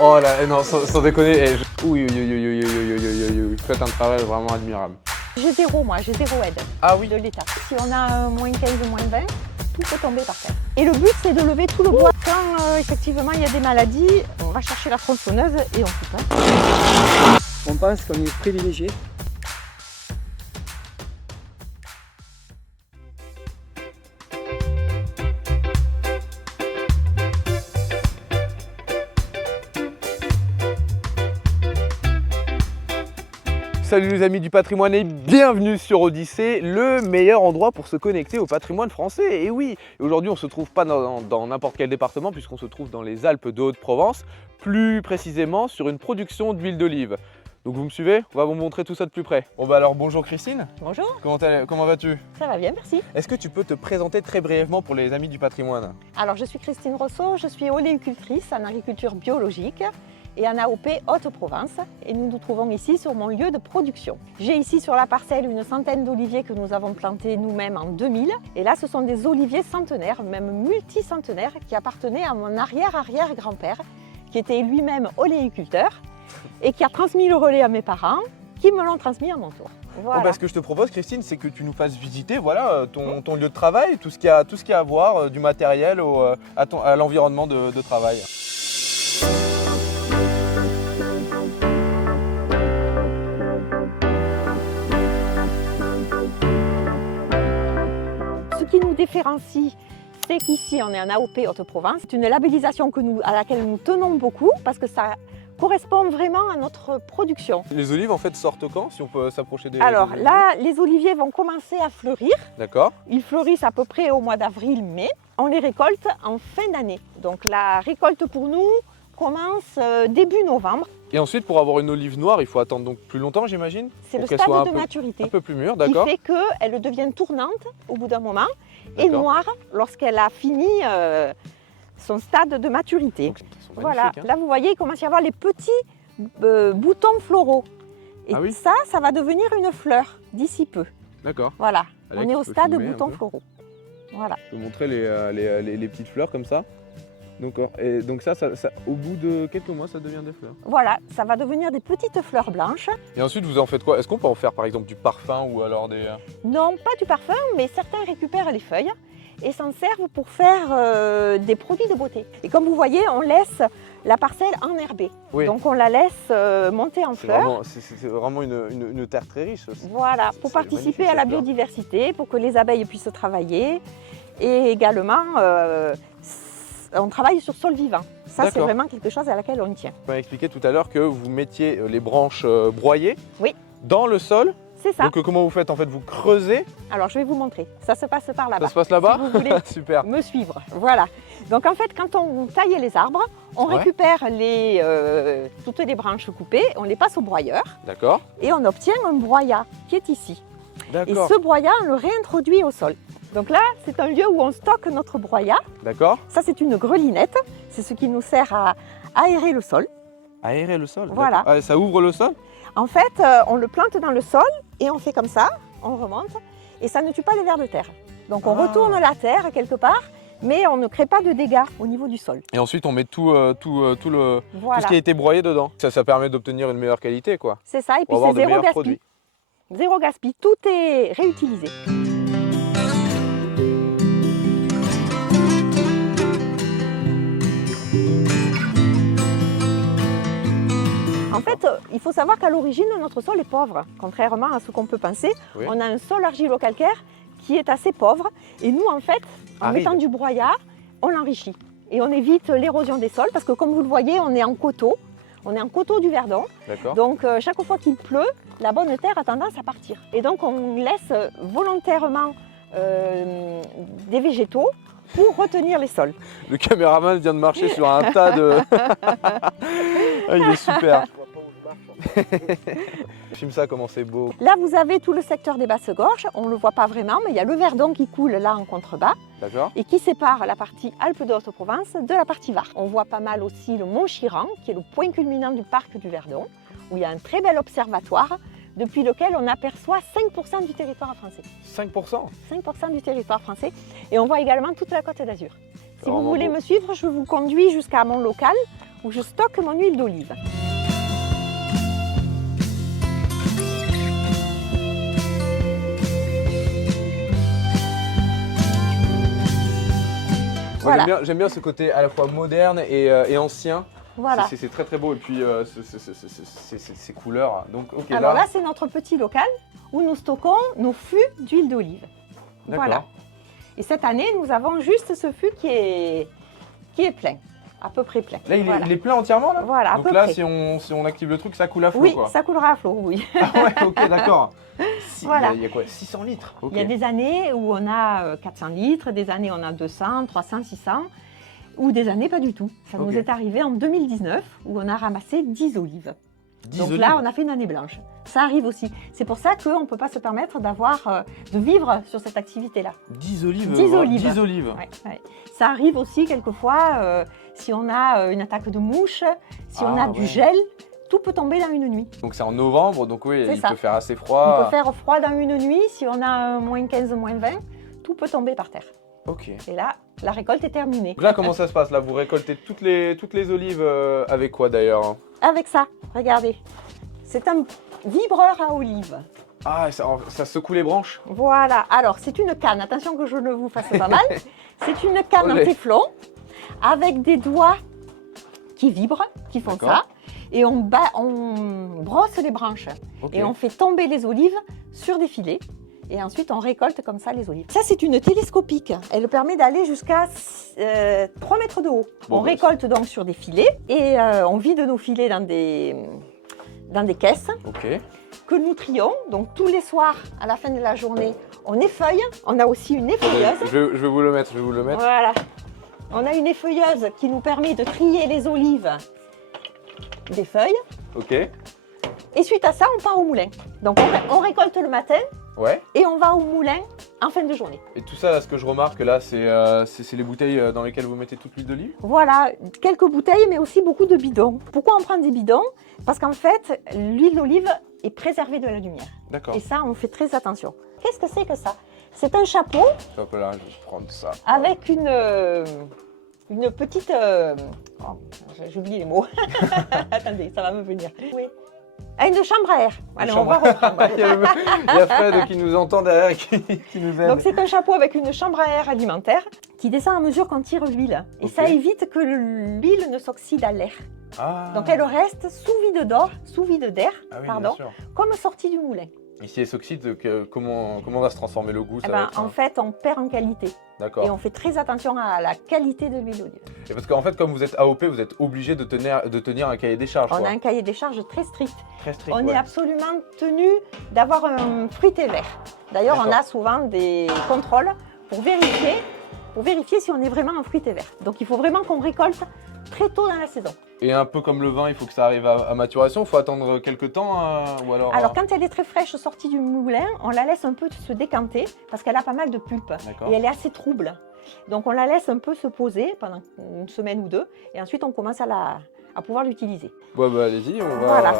Oh là, non, sans déconner, oui, vous faites un travail vraiment admirable. J'ai zéro aide Ah oui. de l'État. Si on a moins 15 ou moins 20, tout peut tomber par terre. Et le but, c'est de lever tout le bois. Quand effectivement il y a des maladies, on va chercher la tronçonneuse et on coupe. On pense qu'on est privilégié. Salut les amis du patrimoine et bienvenue sur Odyssée, le meilleur endroit pour se connecter au patrimoine français. Et oui, aujourd'hui on ne se trouve pas dans n'importe quel département puisqu'on se trouve dans les Alpes de Haute-Provence, plus précisément sur une production d'huile d'olive. Donc vous me suivez? On va vous montrer tout ça de plus près. Bon bah alors bonjour Christine. Bonjour. Comment vas-tu? Ça va bien, merci. Est-ce que tu peux te présenter très brièvement pour les amis du patrimoine? Alors je suis Christine Rousseau, je suis oléicultrice en agriculture biologique et en AOP Haute-Provence et nous nous trouvons ici sur mon lieu de production. J'ai ici sur la parcelle une centaine d'oliviers que nous avons plantés nous-mêmes en 2000 et là ce sont des oliviers centenaires, même multicentenaires qui appartenaient à mon arrière-arrière-grand-père qui était lui-même oléiculteur et qui a transmis le relais à mes parents qui me l'ont transmis à mon tour. Voilà. Bon, bah, ce que je te propose Christine, c'est que tu nous fasses visiter voilà, ton lieu de travail, tout ce qu'il y a à voir, du matériel à l'environnement de travail. Ce qui nous différencie, c'est qu'ici on est en AOP Haute-Provence. C'est une labellisation à laquelle nous tenons beaucoup parce que ça correspond vraiment à notre production. Les olives en fait sortent quand, si on peut s'approcher des... Alors des là, les oliviers vont commencer à fleurir. D'accord. Ils fleurissent à peu près au mois d'avril-mai. On les récolte en fin d'année. Donc la récolte pour nous commence début novembre. Et ensuite, pour avoir une olive noire, il faut attendre donc plus longtemps, j'imagine? C'est le qu'elle stade soit de maturité un peu plus mûre, qui d'accord. fait qu'elle devient tournante au bout d'un moment et D'accord. noire lorsqu'elle a fini son stade de maturité. Donc, elles sont Voilà, magnifiques, hein. là vous voyez, il commence à y avoir les petits boutons floraux. Et Ah oui. ça va devenir une fleur d'ici peu. D'accord. Voilà, Alex, on est au tu peux stade de filmer un boutons peu floraux. Voilà. Je peux montrer les petites fleurs comme ça. Et donc ça, au bout de quelques mois, ça devient des fleurs. Voilà, ça va devenir des petites fleurs blanches. Et ensuite, vous en faites quoi? Est-ce qu'on peut en faire par exemple du parfum ou alors des... Non, pas du parfum, mais certains récupèrent les feuilles et s'en servent pour faire des produits de beauté. Et comme vous voyez, on laisse la parcelle enherbée. Oui. Donc on la laisse monter en fleurs. C'est vraiment une terre très riche. Voilà, pour C'est participer magnifique, à la cette fleur. biodiversité, pour que les abeilles puissent travailler. Et également, on travaille sur sol vivant. Ça, c'est D'accord. vraiment quelque chose à laquelle on tient. Tu m'as expliqué tout à l'heure que vous mettiez les branches broyées Oui. dans le sol. C'est ça. Donc comment vous faites en fait? Vous creusez? Alors, je vais vous montrer. Ça se passe par Ça là-bas. se passe là-bas? Si vous voulez Super. me suivre. Voilà. Donc, en fait, quand on taille les arbres, on Ouais. récupère toutes les branches coupées, on les passe au broyeur D'accord. et on obtient un broyat qui est ici. Et D'accord. ce broyat, on le réintroduit au sol. Donc là, c'est un lieu où on stocke notre broyat. D'accord. Ça, c'est une grelinette. C'est ce qui nous sert à aérer le sol. Aérer le sol. Voilà. d'accord. Ah, ça ouvre le sol? En fait, on le plante dans le sol et on fait comme ça, on remonte et ça ne tue pas les vers de terre. Donc on Ah. retourne la terre quelque part, mais on ne crée pas de dégâts au niveau du sol. Et ensuite on met tout ce Voilà, qui a été broyé dedans. Ça permet d'obtenir une meilleure qualité quoi. c'est ça. Et puis Pour avoir c'est de zéro meilleurs gaspille. produits. Zéro gaspille, tout est réutilisé. En fait, il faut savoir qu'à l'origine, notre sol est pauvre, contrairement à ce qu'on peut penser. Oui. On a un sol argilo-calcaire qui est assez pauvre. Et nous, en fait, en Aride. mettant du broyat, on l'enrichit. Et on évite l'érosion des sols parce que, comme vous le voyez, on est en coteau. On est en coteau du Verdon. D'accord. Donc, chaque fois qu'il pleut, la bonne terre a tendance à partir. Et donc, on laisse volontairement des végétaux pour retenir les sols. Le caméraman vient de marcher sur un tas de... Ah, il est super. Filme ça comment c'est beau. Là, vous avez tout le secteur des Basses-Gorges. On ne le voit pas vraiment, mais il y a le Verdon qui coule là en contrebas D'accord. et qui sépare la partie Alpes de Haute-Provence de la partie Var. On voit pas mal aussi le Mont Chiran, qui est le point culminant du parc du Verdon, où il y a un très bel observatoire depuis lequel on aperçoit 5% du territoire français. 5%. 5% du territoire français. Et on voit également toute la Côte d'Azur. Si vous Vraiment voulez beau. me suivre, je vous conduis jusqu'à mon local où je stocke mon huile d'olive. Voilà. J'aime bien ce côté à la fois moderne et ancien. Voilà. C'est très très beau et puis ces couleurs. Donc, ok, Alors là, c'est notre petit local où nous stockons nos fûts d'huile d'olive. Voilà. Et cette année, nous avons juste ce fût qui est plein, à peu près plein. Là, il est plein entièrement là. Voilà, donc là, si on active le truc, ça coule à flot. Oui, quoi. ça coulera à flot, oui. Ah ouais, ok, d'accord. Voilà. Il y a quoi, 600 litres? Okay. Il y a des années où on a 400 litres, des années on a 200, 300, 600, ou des années pas du tout. Ça nous est arrivé en 2019 où on a ramassé 10 olives. 10 Donc olives. là, on a fait une année blanche. Ça arrive aussi. C'est pour ça qu'on ne peut pas se permettre de vivre sur cette activité-là. 10 olives. 10 olives. 10 olives. Ouais, ouais. Ça arrive aussi quelquefois si on a une attaque de mouche, si on a du gel, tout peut tomber dans une nuit. Donc c'est en novembre, donc oui, il ça. peut faire assez froid. On peut faire froid dans une nuit. Si on a moins 15, moins 20, tout peut tomber par terre. Ok. Et là, la récolte est terminée. Donc là, comment ça se passe? Là, vous récoltez toutes les olives avec quoi d'ailleurs? Avec ça, regardez. C'est un vibreur à olives. Ah, ça secoue les branches? Voilà. Alors, c'est une canne. Attention que je ne vous fasse pas mal. C'est une canne en téflon avec des doigts qui vibrent, qui font ça. Et on brosse les branches. Et on fait tomber les olives sur des filets. Et ensuite, on récolte comme ça les olives. Ça, c'est une télescopique. Elle permet d'aller jusqu'à 3 mètres de haut. On récolte donc sur des filets et on vide nos filets dans des caisses que nous trions. Donc, tous les soirs, à la fin de la journée, on effeuille. On a aussi une effeuilleuse. Je vais vous le mettre, Voilà. On a une effeuilleuse qui nous permet de trier les olives des feuilles. Ok. Et suite à ça, on part au moulin. Donc, on récolte le matin. Ouais. Et on va au moulin en fin de journée. Et tout ça, ce que je remarque là, c'est les bouteilles dans lesquelles vous mettez toute l'huile d'olive? Voilà, quelques bouteilles, mais aussi beaucoup de bidons. Pourquoi on prend des bidons? Parce qu'en fait, l'huile d'olive est préservée de la lumière. D'accord. Et ça, on fait très attention. Qu'est-ce que c'est que ça? C'est un chapeau. Hop là, je vais prendre ça. Avec une petite... j'oublie les mots. Attendez, ça va me venir. Oui. Ah, une chambre à air. Allez, on va reprendre. Il y a Fred qui nous entend derrière qui nous aide. Donc c'est un chapeau avec une chambre à air alimentaire qui descend à mesure qu'on tire l'huile. Et ça évite que l'huile ne s'oxyde à l'air. Ah. Donc elle reste sous vide d'air, pardon, comme sortie du moulin. Et si elle s'oxyde, comment va se transformer le goût? En fait, on perd en qualité. D'accord. Et on fait très attention à la qualité de l'huile d'olive. Et parce qu'en fait, comme vous êtes AOP, vous êtes obligé de tenir un cahier des charges. On a un cahier des charges très strict. Très strict. On est absolument tenu d'avoir un fruité vert. D'ailleurs, on a souvent des contrôles pour vérifier si on est vraiment en fruité vert. Donc il faut vraiment qu'on récolte très tôt dans la saison. Et un peu comme le vin, il faut que ça arrive à maturation, il faut attendre quelques temps ou alors... Alors quand elle est très fraîche sortie du moulin, on la laisse un peu se décanter parce qu'elle a pas mal de pulpe et elle est assez trouble. Donc on la laisse un peu se poser pendant une semaine ou deux et ensuite on commence à pouvoir l'utiliser. Ouais, bah allez-y, on va... Voilà.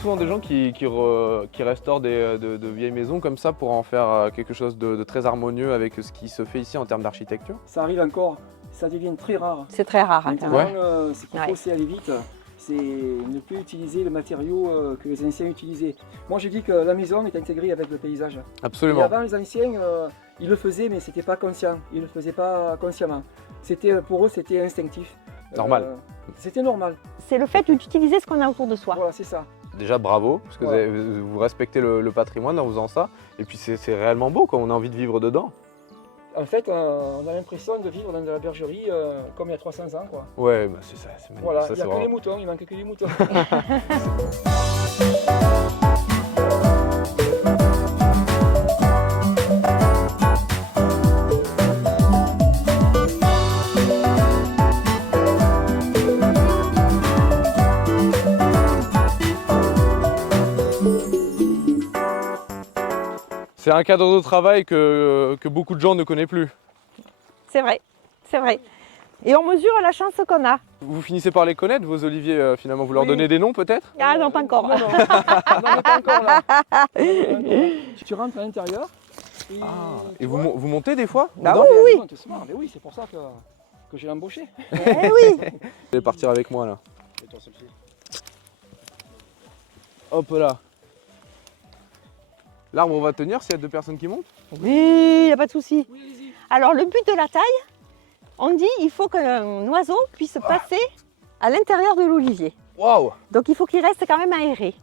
Souvent des gens qui restaurent de vieilles maisons comme ça pour en faire quelque chose de très harmonieux avec ce qui se fait ici en termes d'architecture. Ça arrive encore, ça devient très rare. C'est très rare. Maintenant, ce qu'il faut, c'est aller vite. C'est ne plus utiliser le matériau que les anciens utilisaient. Moi, je dis que la maison est intégrée avec le paysage. Absolument. Et avant, les anciens, ils le faisaient, mais c'était pas conscient. Ils le faisaient pas consciemment. Pour eux, c'était instinctif. Normal. C'était normal. C'est le fait d'utiliser ce qu'on a autour de soi. Voilà, c'est ça. Déjà bravo, parce que vous respectez le patrimoine en faisant ça. Et puis c'est réellement beau, on a envie de vivre dedans. En fait, on a l'impression de vivre dans de la bergerie comme il y a 300 ans. Quoi. Ouais, bah c'est ça, c'est magnifique. Voilà, ça, il n'y a que vraiment... les moutons, il manque que les moutons. C'est un cadre de travail que beaucoup de gens ne connaissent plus. C'est vrai, c'est vrai. Et on mesure la chance qu'on a. Vous finissez par les connaître, vos oliviers, finalement, vous leur donnez des noms peut-être? Ah non, pas encore. Non, pas encore là. Tu rentres à l'intérieur. Et vous montez des fois? Bah dedans? oui. Mais oui, c'est pour ça que j'ai embauché. Eh oui. Vous allez partir avec moi là. Hop là. L'arbre va tenir s'il y a 2 personnes qui montent? Oui, il n'y a pas de souci. Alors le but de la taille, on dit il faut qu'un oiseau puisse passer à l'intérieur de l'olivier. Waouh! Donc il faut qu'il reste quand même aéré.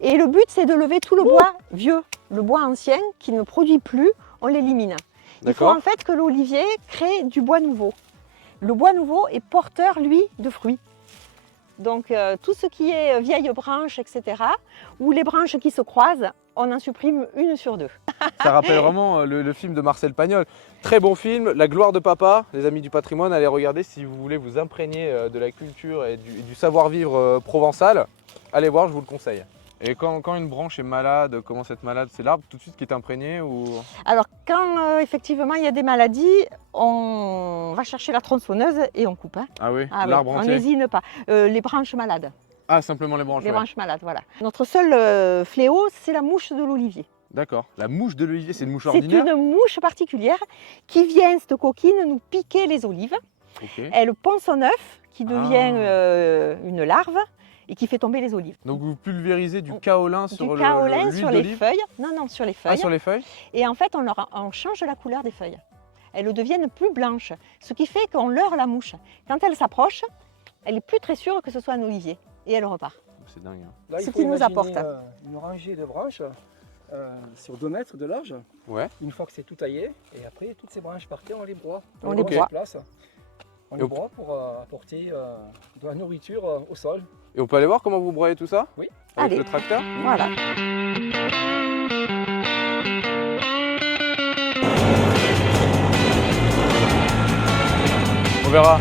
Et le but c'est de lever tout le bois vieux, le bois ancien qui ne produit plus, on l'élimine. Il faut D'accord. en fait que l'olivier crée du bois nouveau. Le bois nouveau est porteur, lui, de fruits. Donc tout ce qui est vieilles branches, etc., ou les branches qui se croisent, on en supprime 1 sur 2. Ça rappelle vraiment le film de Marcel Pagnol. Très bon film, La gloire de papa. Les amis du patrimoine, allez regarder si vous voulez vous imprégner de la culture et du savoir-vivre provençal. Allez voir, je vous le conseille. Et quand une branche est malade, commence à être malade, c'est l'arbre tout de suite qui est imprégné ou... Alors quand effectivement il y a des maladies, on va chercher la tronçonneuse et on coupe. Hein. Ah oui, Ah oui, l'arbre on entier. n'hésite pas. Les branches malades. Ah, simplement les branches. Les ouais. branches malades, voilà. Notre seul fléau, c'est la mouche de l'olivier. D'accord. La mouche de l'olivier, c'est une mouche C'est ordinaire? une mouche particulière qui vient, cette coquine, nous piquer les olives. Ok. Elle pond son œuf qui devient une larve et qui fait tomber les olives. Donc vous pulvérisez du kaolin sur Du kaolin l'huile sur les d'olive? feuilles. Non, sur les feuilles. Ah, sur les feuilles? Et en fait, on change la couleur des feuilles. Elles deviennent plus blanches, ce qui fait qu'on leurre la mouche. Quand elle s'approche, elle est plus très sûre que ce soit un olivier et elle repart. C'est dingue. Hein. Là, il Ce faut qui nous imaginer, apporte. Une rangée de branches sur 2 mètres de large. Ouais. Une fois que c'est tout taillé, et après toutes ces branches par terre, on les broie. On les broie broie. sur place. On les broie pour apporter de la nourriture au sol. Et on peut aller voir comment vous broyez tout ça? Oui. Avec Allez. le tracteur? Voilà. On verra.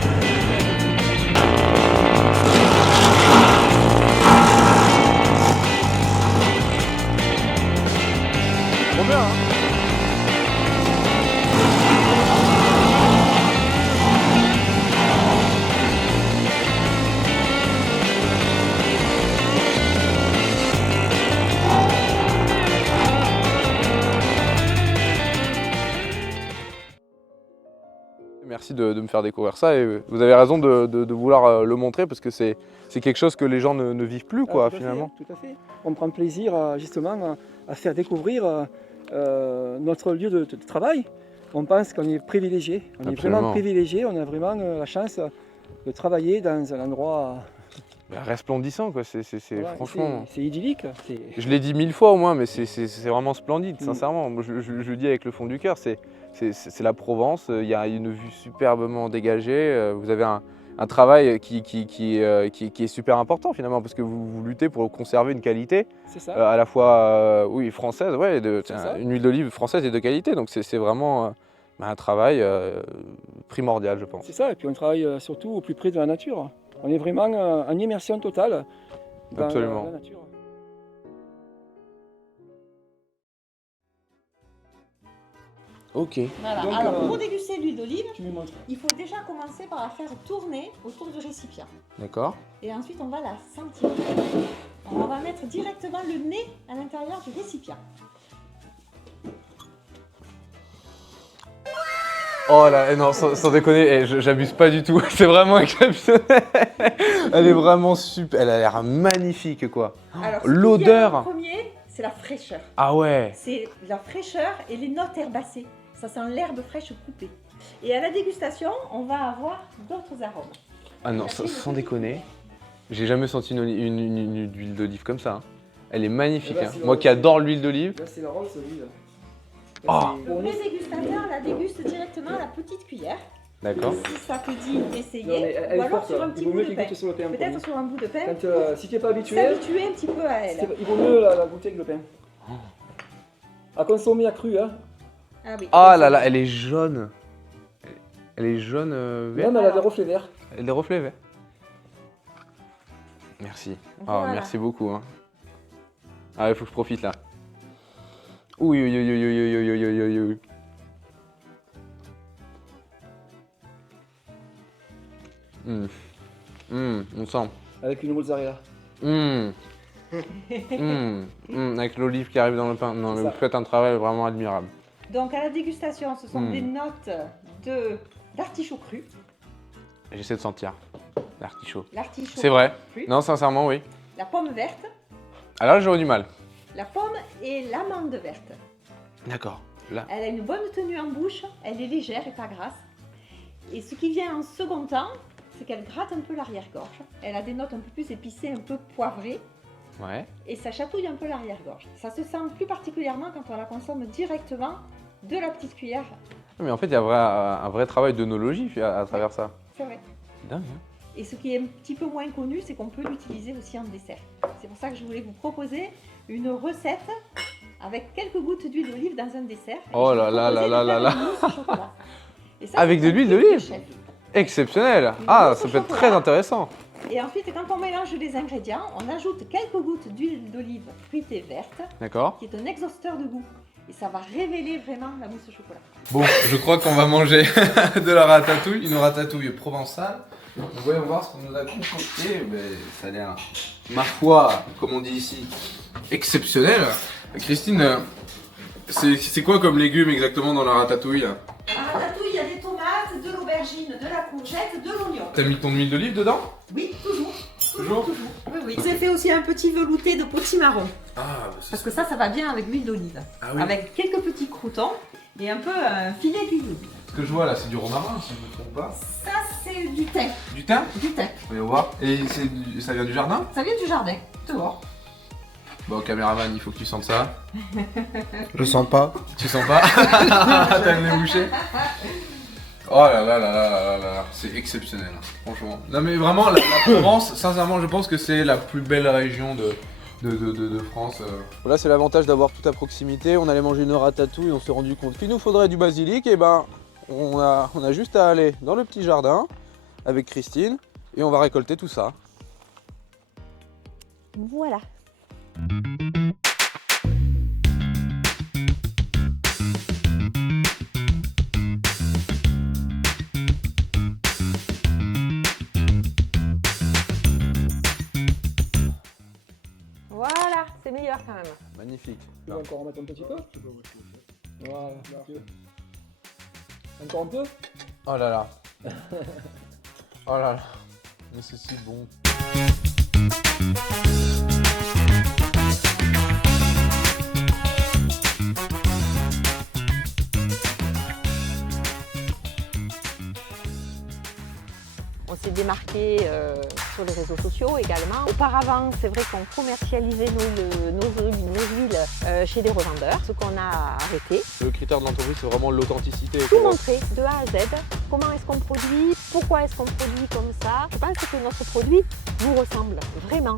Trop bien, hein? Merci de me faire découvrir ça et vous avez raison de vouloir le montrer parce que c'est quelque chose que les gens ne vivent plus quoi, Tout à finalement. fait, tout à fait. On prend plaisir justement à faire découvrir notre lieu de travail. On pense qu'on est privilégié. On est Absolument. vraiment privilégié. On a vraiment la chance de travailler dans un endroit Resplendissant quoi, voilà, franchement... c'est idyllique. Je l'ai dit 1000 fois au moins, mais c'est vraiment splendide, sincèrement. Moi, je le dis avec le fond du cœur, c'est la Provence, il y a une vue superbement dégagée, vous avez un travail qui est super important finalement, parce que vous luttez pour conserver une qualité C'est ça. à la fois oui, française, ouais, ça. une huile d'olive française et de qualité, donc c'est vraiment un travail primordial, je pense. C'est ça. Et puis on travaille surtout au plus près de la nature. On est vraiment en immersion totale dans Absolument. la nature. Ok. Voilà. Donc, Alors pour déguster l'huile d'olive, Tu me montres. il faut déjà commencer par la faire tourner autour du récipient. D'accord. Et ensuite on va la sentir. On va mettre directement le nez à l'intérieur du récipient. Oh là, non, sans déconner, j'abuse pas du tout, c'est vraiment exceptionnel. Elle est vraiment super, elle a l'air magnifique quoi. Alors, l'odeur. En premier, c'est la fraîcheur. Ah ouais. C'est la fraîcheur et les notes herbacées. Ça sent l'herbe fraîche coupée. Et à la dégustation, on va avoir d'autres arômes. Ah non, sans déconner, j'ai jamais senti une huile d'olive comme ça. Hein. Elle est magnifique. Eh ben, hein. c'est Moi le- qui adore l'huile d'olive. Là, c'est la rose, l'huile. Oh. Le vrai dégustateur la déguste directement à la petite cuillère. D'accord. Si ça te dit Non, mais d'essayer, elle ou est alors forte. sur un Il petit vaut bout mieux de qu'il pain. goûte sur le pain. en Peut-être premier. sur un bout de pain. Quand, si tu n'es pas habitué, S'habituer un petit peu à elle. il vaut mieux la goûter que le pain. À consommer à cru, hein. Ah oui. Ah là là, elle est jaune. Elle est jaune vert. Même elle a des reflets verts. Elle a des reflets verts. Merci. Ah, Voilà. merci beaucoup. Hein. Ah, il faut que je profite là. Oui, oui, oui, oui, oui, oui, oui, oui, oui. On sent. Avec une mozzarella. Avec l'olive qui arrive dans le pain. Non, mais vous faites un travail vraiment admirable. Donc à la dégustation, ce sont des notes d'artichaut cru. J'essaie de sentir l'artichaut. L'artichaut C'est vrai. cru. Non, sincèrement, oui. La pomme verte, Alors, j'aurais du mal. la pomme et l'amande verte. D'accord. Là. Elle a une bonne tenue en bouche, elle est légère et pas grasse. Et ce qui vient en second temps, c'est qu'elle gratte un peu l'arrière-gorge. Elle a des notes un peu plus épicées, un peu poivrées. Ouais. Et ça chatouille un peu l'arrière-gorge. Ça se sent plus particulièrement quand on la consomme directement de la petite cuillère. Mais en fait, il y a un vrai travail d'œnologie à travers ça. C'est vrai. C'est dingue, hein. Et ce qui est un petit peu moins connu, c'est qu'on peut l'utiliser aussi en dessert. C'est pour ça que je voulais vous proposer une recette avec quelques gouttes d'huile d'olive dans un dessert. Et Oh je là vais là vous proposer là de là faire là une mousse au chocolat. Et ça, Avec c'est de un l'huile truc d'olive. chef. Exceptionnel. Une Ah, mousse ça au peut être chocolat. très intéressant. Et ensuite, quand on mélange les ingrédients, on ajoute quelques gouttes d'huile d'olive fruitée verte, D'accord. qui est un exhausteur de goût. Et ça va révéler vraiment la mousse au chocolat. Bon, je crois qu'on va manger de la ratatouille, une ratatouille provençale. Donc voyons voir ce qu'on nous a concocté. Mais ça a l'air, ma foi, comme on dit ici, exceptionnel. Christine, c'est quoi comme légumes exactement dans la ratatouille? À la ratatouille, il y a des tomates, de l'aubergine, de la courgette, de l'oignon. T'as mis ton huile d'olive dedans? Oui, toujours. Toujours. Oui, oui. J'ai fait aussi un petit velouté de potimarron. Ah, bah Parce que ça va bien avec l'huile d'olive. Ah oui. Avec quelques petits croûtons et un peu un filet d'huile d'olive. Ce que je vois là, c'est du romarin, si je ne me trompe pas. Ça, c'est du thym. Du thym? Du thym. Voyons voir. Et ça vient du jardin? Ça vient du jardin. Dehors. Bon, caméraman, il faut que tu sentes ça. Je sens pas. Tu sens pas? T'as le nez bouché? Oh là là là là là là là, c'est exceptionnel, hein, franchement. Non mais vraiment, la Provence, sincèrement, je pense que c'est la plus belle région de France. Voilà, c'est l'avantage d'avoir tout à proximité. On allait manger une ratatouille, on s'est rendu compte qu'il nous faudrait du basilic. Et ben, on a juste à aller dans le petit jardin avec Christine et on va récolter tout ça. Voilà. Voilà, c'est meilleur quand même. Magnifique. Tu vas encore en mettre un petit peu? Voilà. Encore un peu? Oh là là. Oh là là. Mais c'est si bon. On s'est démarqué sur les réseaux sociaux également. Auparavant, c'est vrai qu'on commercialisait nos huiles chez des revendeurs, ce qu'on a arrêté. Le critère de l'entreprise, c'est vraiment l'authenticité. Tout montrer de A à Z, comment est-ce qu'on produit, pourquoi est-ce qu'on produit comme ça. Je pense que notre produit vous ressemble vraiment.